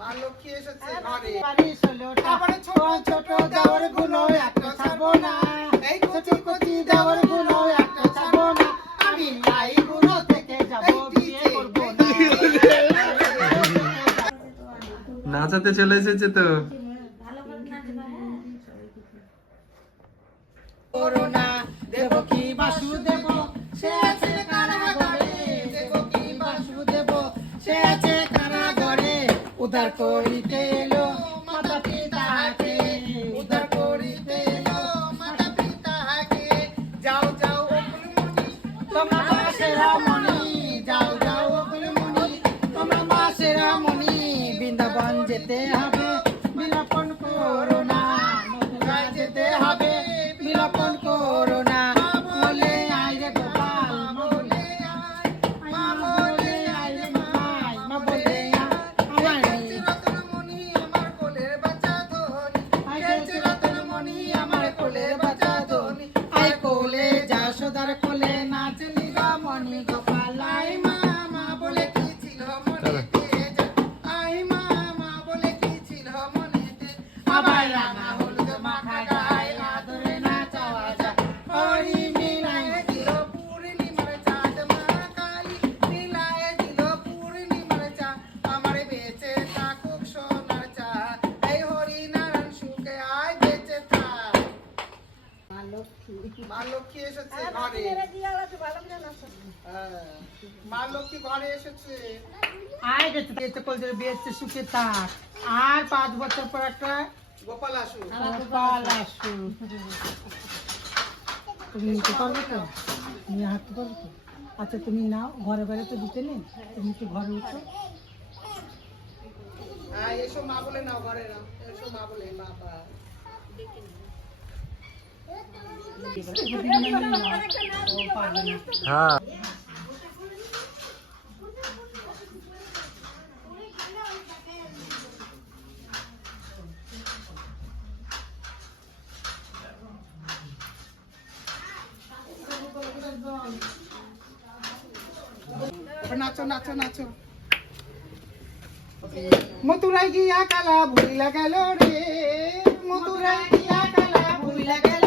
মা লক্ষ্মী এসেছে ঘরে। তারপরে ছোট ছোট দেওয়ারগুলো একটা ছাড়বো না। এই ছোট কচি দেওয়ারগুলো একটা ছাড়বো না। আমি লাই গুলো থেকে যাব বিয়ে করব নাচাতে চলে এসেছে তো। করোনা দেব কি বাসুদেব উদ্ধার করিতে এলো, মাতা পিতাকে। উদ্ধার করিতে এলো, মাতা পিতাকে। যাও যাও অকুলমণি তোমরা মাসেরা মণি যাও যাও অকুলমণি তোমরা মাসেরা মণি বৃন্দাবন যেতে হবে, বিলাপন করোনা মথুরায় যেতে হবে, বিলাপন মা লক্ষ্মী ঘরে এসেছে। আয় বেঁচে বেঁচে করে বেঁচে সুখে থাক। আর পাঁচ বছর পর একটা গোপাল আসু গোপাল আসু তুমি নিতে পারবে তো? তুমি হাঁটতে পারবে তো? আচ্ছা তুমি নাও ঘরে বাইরে তো দিতে নেই। তুমি একটু ঘরে উঠো। হ্যাঁ এসো মা বলে নাও ঘরে নাও। এসো মা বলে হ্যাঁ। নাচো নাচো নাচো। মথুরায় গিয়া কালা ভুলিলা গেল রে মথুরায় গিয়া কালা ভুলিলা গেল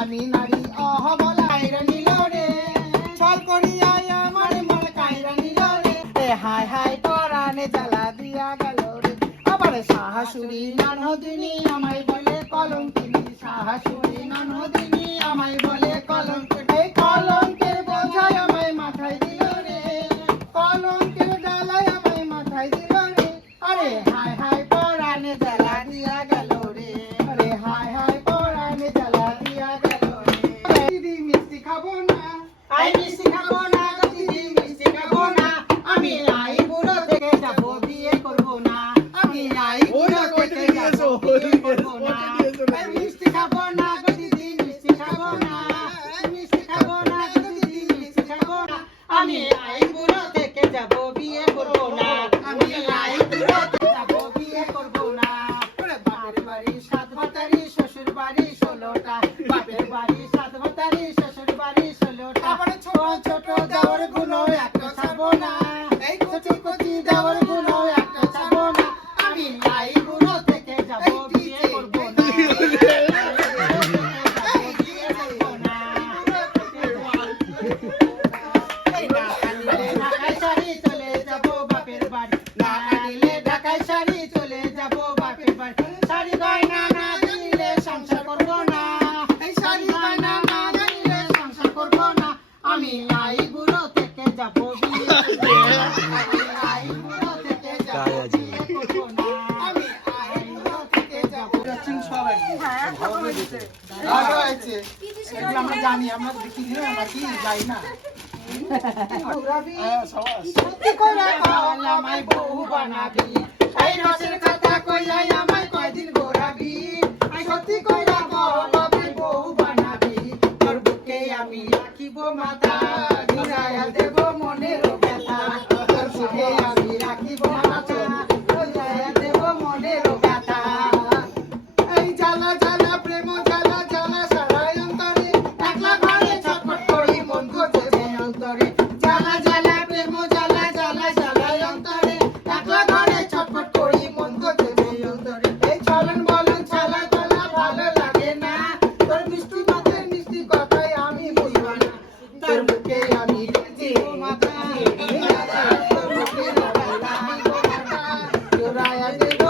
আমি নারী অহবলা কাইরা নিল রে ছল করিয়া আমার মন কাইরা নিল রে এ হায় হায় পরানে জ্বালা দিয়া গেল রে। আবার সাহাসুরি ননদিনী আমায় বলে কলঙ্কিনী। সাহাসুরি ননদিনী আমায় বলে কলঙ্ক এই শ্বশুর বাড়ি ষোলোটা বাপের বাড়ি সাত মাতারি শ্বশুর বাড়ি ষোলোটা। ছোট ছোট দেওয়ারগুলো একটা ছাড়বো না। এই জানি আমরা দেখিনি আমরা কি যাই না আমায় বহু বানাবি এই রসের কথা কইলাই কয়দিন ঘোরাবি সত্যি কইরা আমি রাখিব মাথা ঘুরাইয়া দেব মনের ব্যথা। আমি রাখিব মাথা ঘুরাইয়া দেব মনের ব্যথা। Gracias.